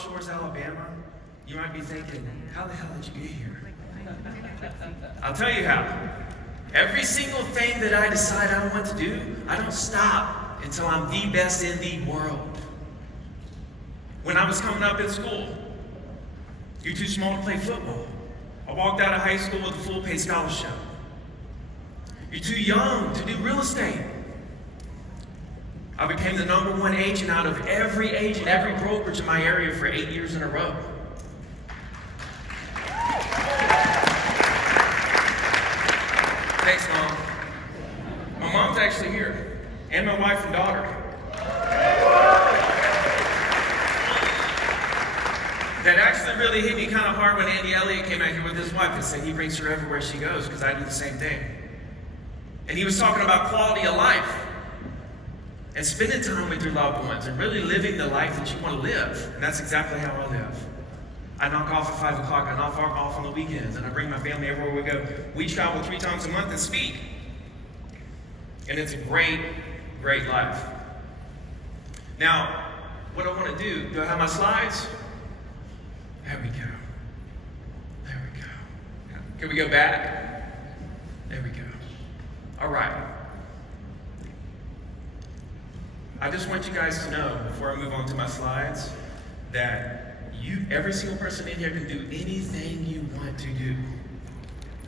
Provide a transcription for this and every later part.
Gulf Shores, Alabama, you might be thinking, how the hell did you get here? I'll tell you how. Every single thing that I decide I want to do, I don't stop until I'm the best in the world. When I was coming up in school, you're too small to play football. I walked out of high school with a full-pay scholarship. You're too young to do real estate. I became the #1 agent out of every agent, every brokerage in my area for 8 years in a row. Thanks, Mom. My mom's actually here, and my wife and daughter. That actually really hit me kind of hard when Andy Elliott came out here with his wife and said he brings her everywhere she goes, because I do the same thing. And he was talking about quality of life and spending time with your loved ones and really living the life that you want to live. And that's exactly how I live. I knock off at 5 o'clock, I knock off on the weekends, and I bring my family everywhere we go. We travel 3 times a month and speak. And it's a great, great life. Now, what I want to do I have my slides? There we go. There we go. Can we go back? There we go. All right. I just want you guys to know, before I move on to my slides, that every single person in here can do anything you want to do.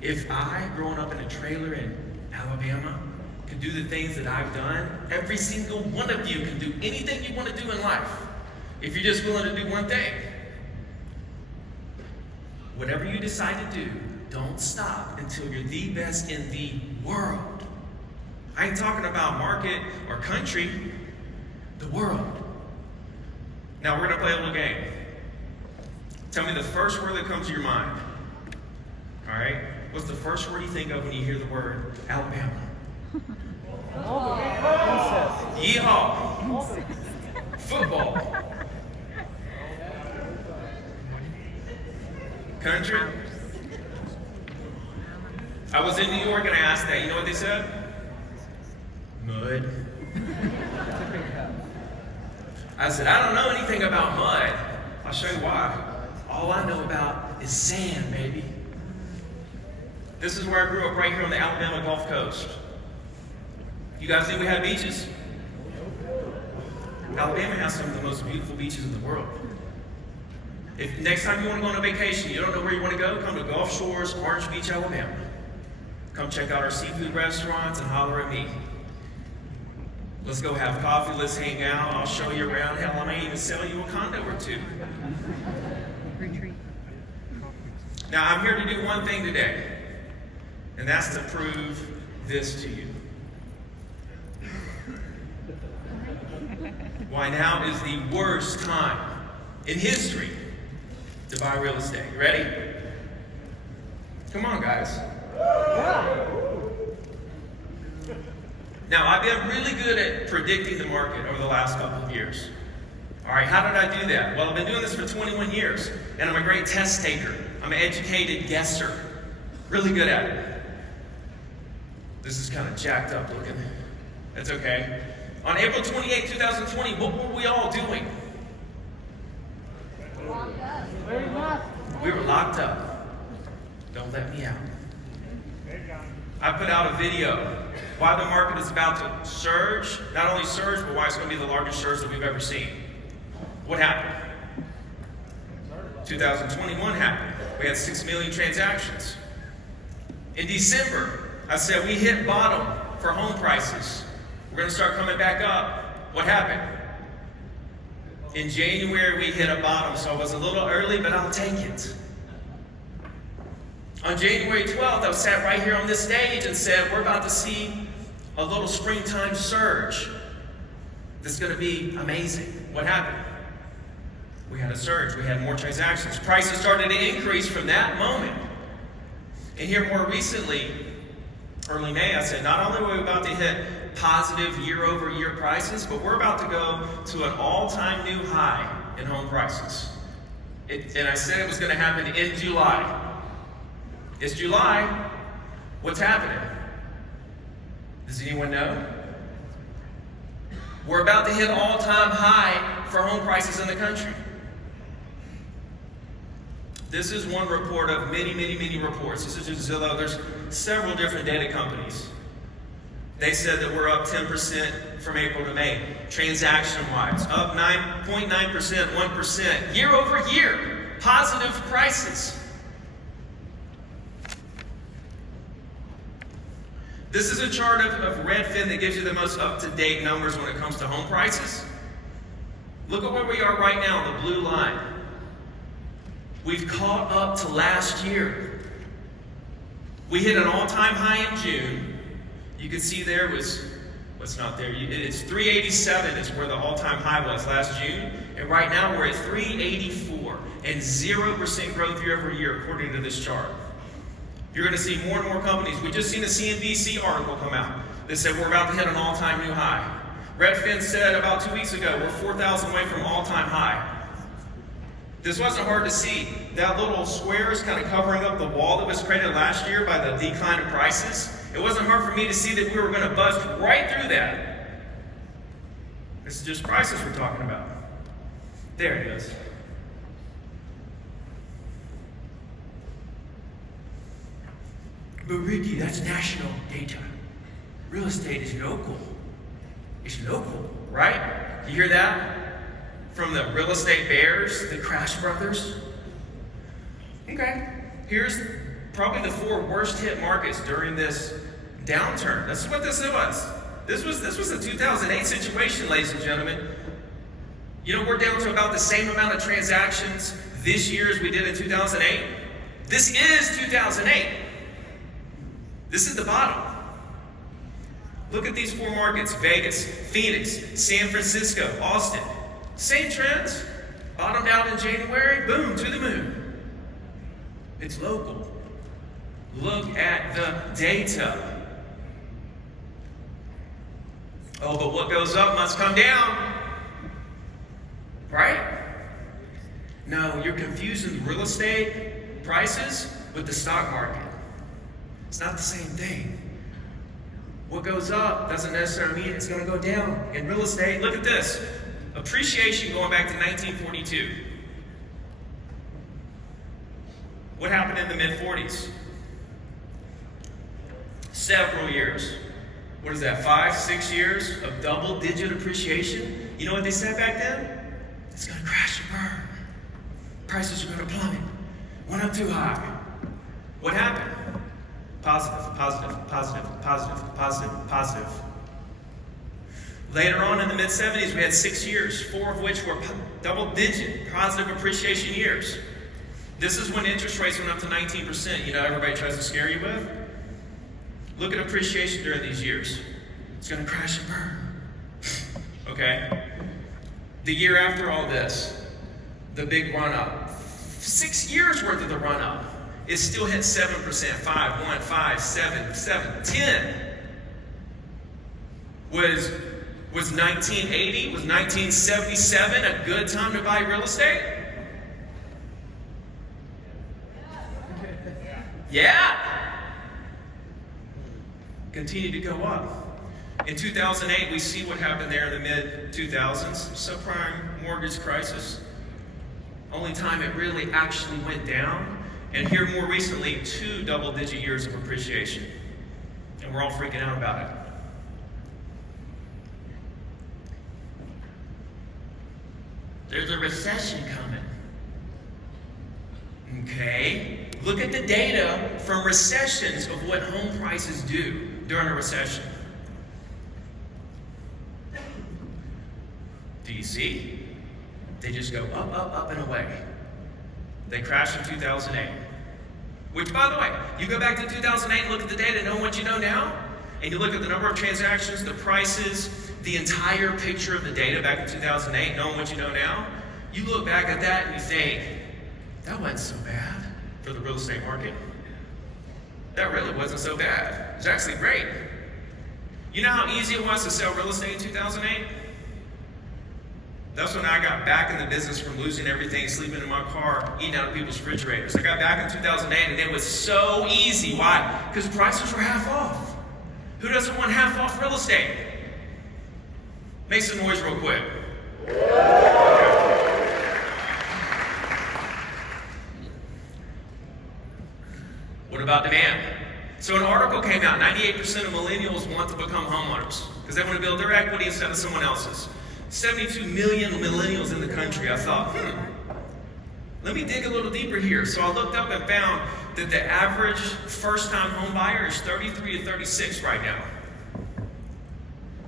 If I, growing up in a trailer in Alabama, can do the things that I've done, every single one of you can do anything you want to do in life. If you're just willing to do one thing. Whatever you decide to do, don't stop until you're the best in the world. I ain't talking about market or country, the world. Now we're gonna play a little game. Tell me the first word that comes to your mind. All right? What's the first word you think of when you hear the word Alabama? Yeehaw. Football. Country. I was in New York and I asked that. You know what they said? Mud. I said, I don't know anything about mud. I'll show you why. All I know about is sand, baby. This is where I grew up, right here on the Alabama Gulf Coast. You guys knew we had beaches? Alabama has some of the most beautiful beaches in the world. If next time you want to go on a vacation, you don't know where you want to go, come to Gulf Shores, Orange Beach, Alabama. Come check out our seafood restaurants and holler at me. Let's go have coffee, let's hang out, I'll show you around. Hell, I may even sell you a condo or two. Now, I'm here to do one thing today, and that's to prove this to you. Why now is the worst time in history to buy real estate. You ready? Come on, guys. Now, I've been really good at predicting the market over the last couple of years. All right, how did I do that? Well, I've been doing this for 21 years, and I'm a great test taker. I'm an educated guesser. Really good at it. This is kind of jacked up looking. That's okay. On April 28, 2020, what were we all doing? Locked up. We were locked up. Don't let me out. I put out a video why the market is about to surge. Not only surge, but why it's going to be the largest surge that we've ever seen. What happened? 2021 happened. We had 6 million transactions. In December, I said we hit bottom for home prices. We're going to start coming back up. What happened? In January, we hit a bottom, so it was a little early, but I'll take it. On January 12th, I sat right here on this stage and said, we're about to see a little springtime surge. This is going to be amazing. What happened? We had a surge. We had more transactions. Prices started to increase from that moment. And here more recently, early May, I said, not only are we about to hit positive year-over-year prices, but we're about to go to an all-time new high in home prices. And I said it was going to happen in July. It's July. What's happening? Does anyone know? We're about to hit all-time high for home prices in the country. This is one report of many, many, many reports. This is just Zillow. There's several different data companies. They said that we're up 10% from April to May, transaction-wise. Up 9.9%, 1%, year over year. Positive prices. This is a chart of Redfin that gives you the most up-to-date numbers when it comes to home prices. Look at where we are right now, the blue line. We've caught up to last year. We hit an all-time high in June. You can see there was, what's not there? It's 387 is where the all-time high was last June. And right now we're at 384 and 0% growth year over year according to this chart. You're going to see more and more companies. We just seen a CNBC article come out that said we're about to hit an all-time new high. Redfin said about 2 weeks ago we're 4,000 away from all-time high. This wasn't hard to see. That little square is kind of covering up the wall that was created last year by the decline of prices. It wasn't hard for me to see that we were going to bust right through that. This is just prices we're talking about. There it is. But Ricky, that's national data. Real estate is local. It's local, right? You hear that? From the real estate bears, the Crash Brothers. Okay, here's probably the 4 worst hit markets during this downturn. This is what this was. This was the 2008 situation, ladies and gentlemen. You know, we're down to about the same amount of transactions this year as we did in 2008. This is 2008. This is the bottom. Look at these 4 markets: Vegas, Phoenix, San Francisco, Austin. Same trends. Bottomed out in January, boom, to the moon. It's local. Look at the data. Oh, but what goes up must come down. Right? No, you're confusing real estate prices with the stock market. It's not the same thing. What goes up doesn't necessarily mean it's going to go down. In real estate, look at this. Appreciation going back to 1942. What happened in the mid-40s? Several years. What is that, 5, 6 years of double-digit appreciation? You know what they said back then? It's going to crash and burn. Prices are going to plummet. Went up too high. What happened? Positive, positive, positive, positive, positive, positive. Later on in the mid-70s, we had 6 years, 4 of which were double-digit positive appreciation years. This is when interest rates went up to 19%. You know, everybody tries to scare you with. Look at appreciation during these years. It's going to crash and burn. Okay? The year after all this, the big run-up, 6 years worth of the run-up, it still hit 7%, 5, 1, 5, 7, 7, 10. Was 1980, was 1977 a good time to buy real estate? Yeah. Continued to go up. In 2008, we see what happened there in the mid-2000s, subprime mortgage crisis. Only time it really actually went down. And here more recently, 2 double-digit years of appreciation. And we're all freaking out about it. There's a recession coming. Okay? Look at the data from recessions of what home prices do during a recession. Do you see? They just go up, up, up, and away. They crashed in 2008. Which, by the way, you go back to 2008 and look at the data, knowing what you know now, and you look at the number of transactions, the prices, the entire picture of the data back in 2008, knowing what you know now, you look back at that and you think, that wasn't so bad for the real estate market. That really wasn't so bad. It was actually great. You know how easy it was to sell real estate in 2008? That's when I got back in the business from losing everything, sleeping in my car, eating out of people's refrigerators. I got back in 2008 and it was so easy. Why? Because prices were half off. Who doesn't want half off real estate? Make some noise real quick. about demand. So an article came out, 98% of millennials want to become homeowners because they want to build their equity instead of someone else's. 72 million millennials in the country. I thought, let me dig a little deeper here. So I looked up and found that the average first-time home buyer is 33 to 36 right now.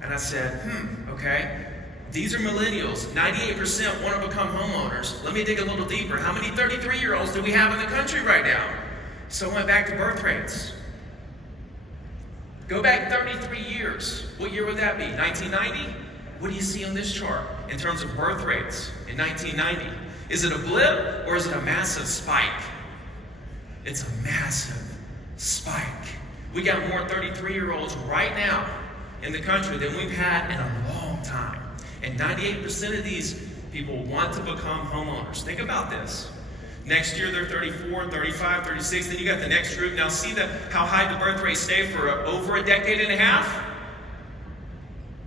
And I said, okay. These are millennials. 98% want to become homeowners. Let me dig a little deeper. How many 33-year-olds do we have in the country right now? So I went back to birth rates. Go back 33 years. What year would that be? 1990? What do you see on this chart in terms of birth rates in 1990? Is it a blip or is it a massive spike? It's a massive spike. We got more 33-year-olds right now in the country than we've had in a long time. And 98% of these people want to become homeowners. Think about this. Next year they're 34, 35, 36. Then you got the next group. Now see how high the birth rate stayed for over a decade and a half?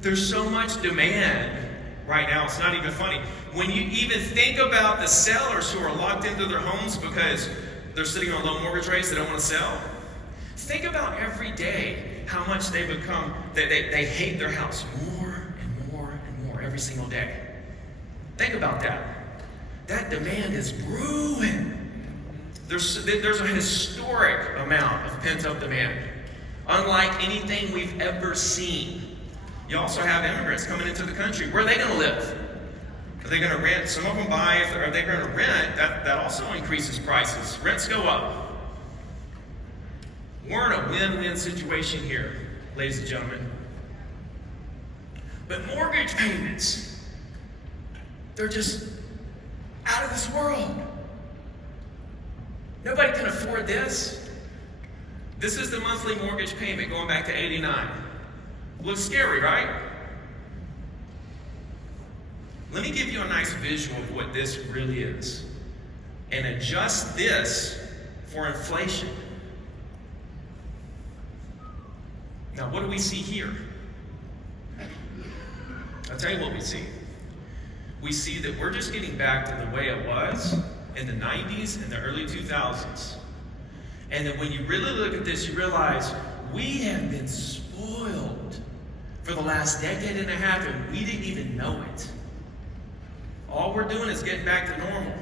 There's so much demand right now, it's not even funny. When you even think about the sellers who are locked into their homes because they're sitting on low mortgage rates, they don't want to sell. Think about every day how much they hate their house more and more and more every single day. Think about that. That demand is brewing. There's a historic amount of pent-up demand, unlike anything we've ever seen. You also have immigrants coming into the country. Where are they going to live? Are they going to rent? Some of them buy. Are they going to rent? That also increases prices. Rents go up. We're in a win-win situation here, ladies and gentlemen. But mortgage payments, they're just out of this world. Nobody can afford this. This is the monthly mortgage payment going back to '89. Looks scary, right? Let me give you a nice visual of what this really is and adjust this for inflation. Now, what do we see here? I'll tell you what we see. We see that we're just getting back to the way it was in the 90s and the early 2000s. And that when you really look at this, you realize we have been spoiled for the last decade and a half, and we didn't even know it. All we're doing is getting back to normal.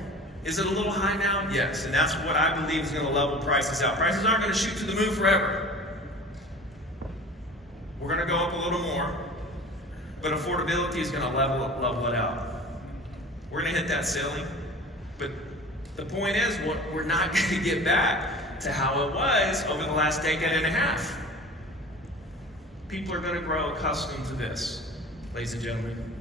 Is it a little high now? Yes, and that's what I believe is going to level prices out. Prices aren't going to shoot to the moon forever. We're going to go up a little more, but affordability is going to level it out. We're going to hit that ceiling, but the point is, we're not going to get back to how it was over the last decade and a half. People are going to grow accustomed to this, ladies and gentlemen.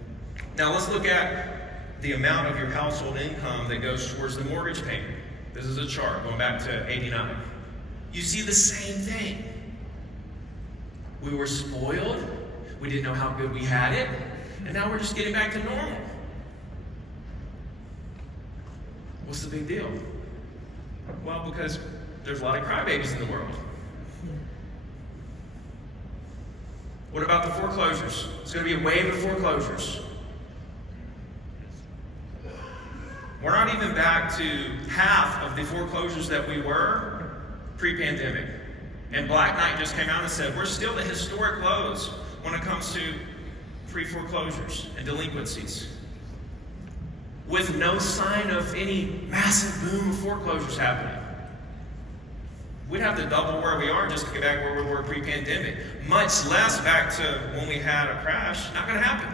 Now let's look at the amount of your household income that goes towards the mortgage payment. This is a chart going back to '89. You see the same thing. We were spoiled. We didn't know how good we had it. And now we're just getting back to normal. What's the big deal? Well, because there's a lot of crybabies in the world. What about the foreclosures? It's going to be a wave of foreclosures. We're not even back to half of the foreclosures that we were pre-pandemic. And Black Knight just came out and said, we're still at historic lows when it comes to pre-foreclosures and delinquencies, with no sign of any massive boom of foreclosures happening. We'd have to double where we are just to get back where we were pre-pandemic, much less back to when we had a crash. Not going to happen.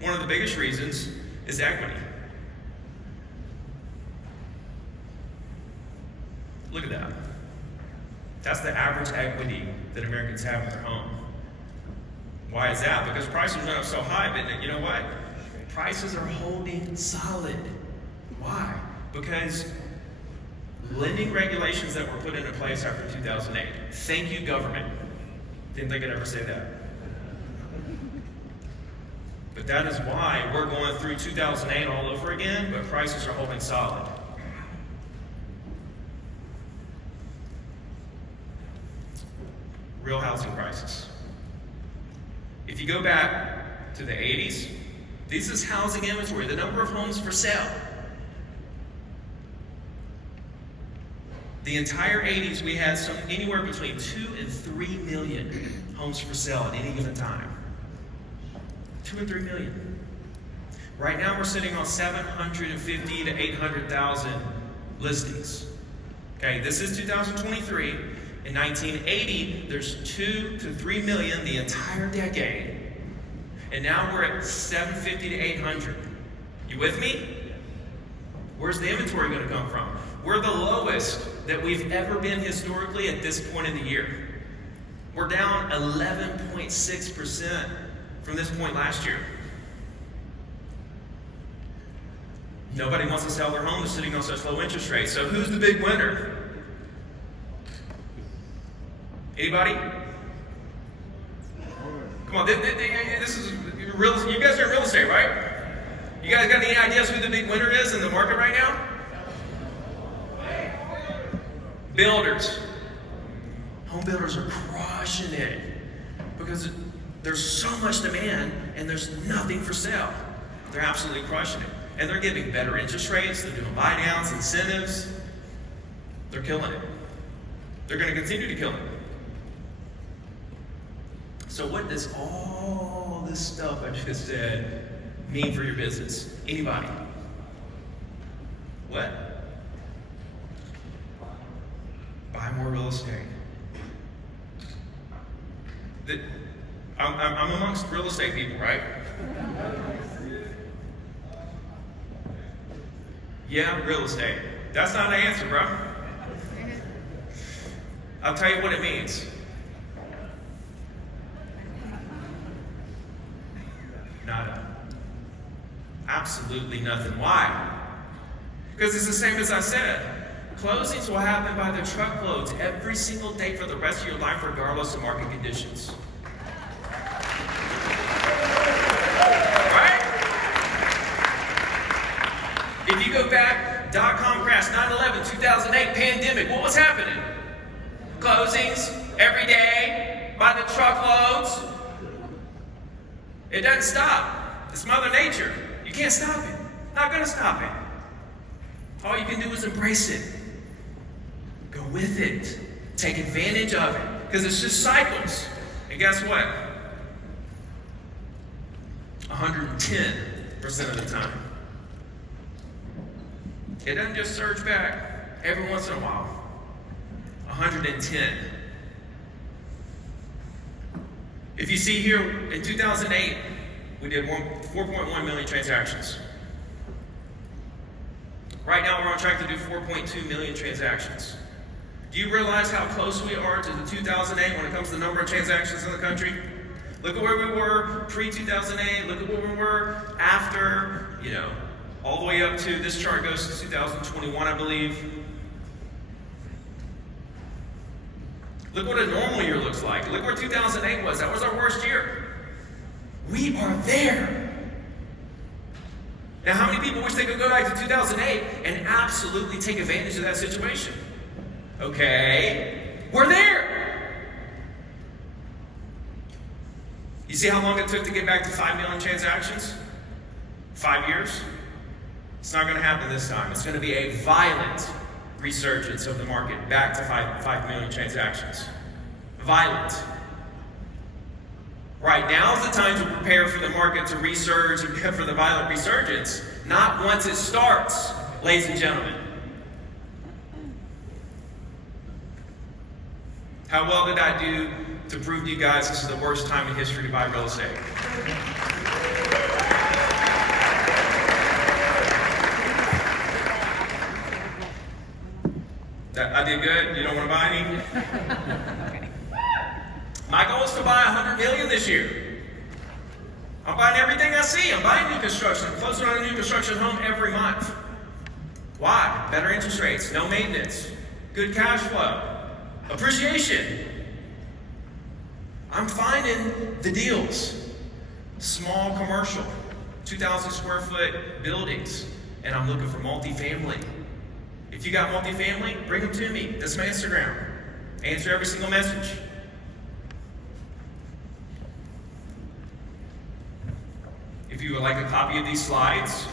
One of the biggest reasons is equity. Look at that. That's the average equity that Americans have in their home. Why is that? Because prices went up so high, but you know what? Prices are holding solid. Why? Because lending regulations that were put into place after 2008. Thank you, government. Didn't think I'd ever say that. But that is why we're going through 2008 all over again, but prices are holding solid. Real housing prices. If you go back to the 80s, this is housing inventory, the number of homes for sale. The entire 80s, we had anywhere between 2 and 3 million homes for sale at any given time. 2 and 3 million. Right now, we're sitting on 750 to 800,000 listings. Okay, this is 2023. In 1980, there's 2 to 3 million the entire decade. And now we're at 750 to 800. You with me? Where's the inventory going to come from? We're the lowest that we've ever been historically at this point in the year. We're down 11.6% from this point last year. Nobody wants to sell their home. They're sitting on such low interest rates. So who's the big winner? Anybody? Come on, this is real. You guys are in real estate, right? You guys got any ideas who the big winner is in the market right now? Builders. Home builders are crushing it because there's so much demand and there's nothing for sale. They're absolutely crushing it. And they're giving better interest rates, they're doing buy downs, incentives. They're killing it. They're going to continue to kill it. So what does all this stuff I just said mean for your business? Anybody? What? Buy more real estate. I'm amongst real estate people, right? Yeah, real estate. That's not an answer, bro. I'll tell you what it means. Nada. Absolutely nothing. Why? Because it's the same as I said. Closings will happen by the truckloads every single day for the rest of your life, regardless of market conditions. Right? If you go back, .com crash, 9/11, 2008, pandemic, what was happening? Closings every day by the truckloads. It doesn't stop. It's Mother Nature. You can't stop it. Not gonna stop it. All you can do is embrace it. Go with it. Take advantage of it. Because it's just cycles. And guess what? 110% of the time. It doesn't just surge back every once in a while. 110. If you see here, in 2008, we did 4.1 million transactions. Right now, we're on track to do 4.2 million transactions. Do you realize how close we are to the 2008 when it comes to the number of transactions in the country? Look at where we were pre-2008. Look at where we were after, all the way up to, this chart goes to 2021, I believe. Look what a normal year looks like. Look where 2008 was. That was our worst year. We are there. Now, how many people wish they could go back to 2008 and absolutely take advantage of that situation? Okay, we're there. You see how long it took to get back to 5 million transactions? 5 years? It's not going to happen this time. It's going to be a violent resurgence of the market back to 5 million transactions. Violent. Right now is the time to prepare for the market to resurge and prepare for the violent resurgence, not once it starts, ladies and gentlemen. How well did I do to prove to you guys this is the worst time in history to buy real estate? I did good? You don't want to buy any? My goal is to buy 100 million this year. I'm buying everything I see. I'm buying new construction. I'm closing on a new construction home every month. Why? Better interest rates, no maintenance, good cash flow, appreciation. I'm finding the deals. Small commercial, 2,000 square foot buildings, and I'm looking for multifamily. If you got multifamily, bring them to me. That's my Instagram. Answer every single message. If you would like a copy of these slides,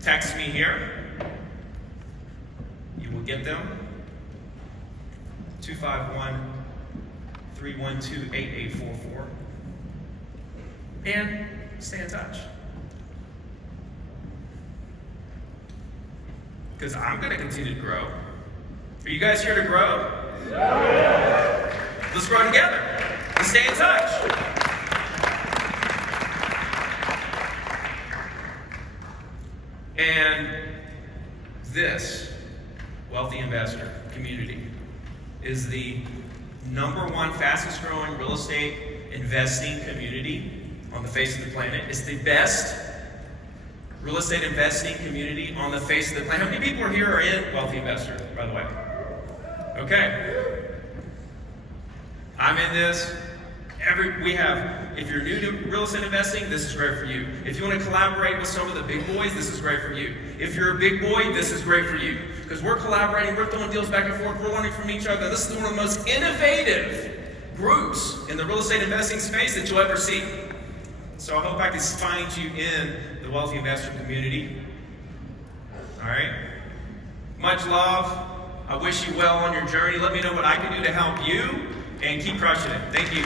text me here. You will get them. 251-312-8844. And stay in touch. Because I'm going to continue to grow. Are you guys here to grow? Yeah. Let's grow together. Let's stay in touch. And this Wealthy Investor community is the #1 fastest growing real estate investing community on the face of the planet. It's the best real estate investing community on the face of the planet. How many people here are in Wealthy Investor, by the way? Okay. I'm in this. If you're new to real estate investing, this is great for you. If you want to collaborate with some of the big boys, this is great for you. If you're a big boy, this is great for you. Because we're collaborating, we're throwing deals back and forth, we're learning from each other. This is one of the most innovative groups in the real estate investing space that you'll ever see. So I hope I can find you in the Wealthy Investor community. All right? Much love. I wish you well on your journey. Let me know what I can do to help you, and keep crushing it. Thank you.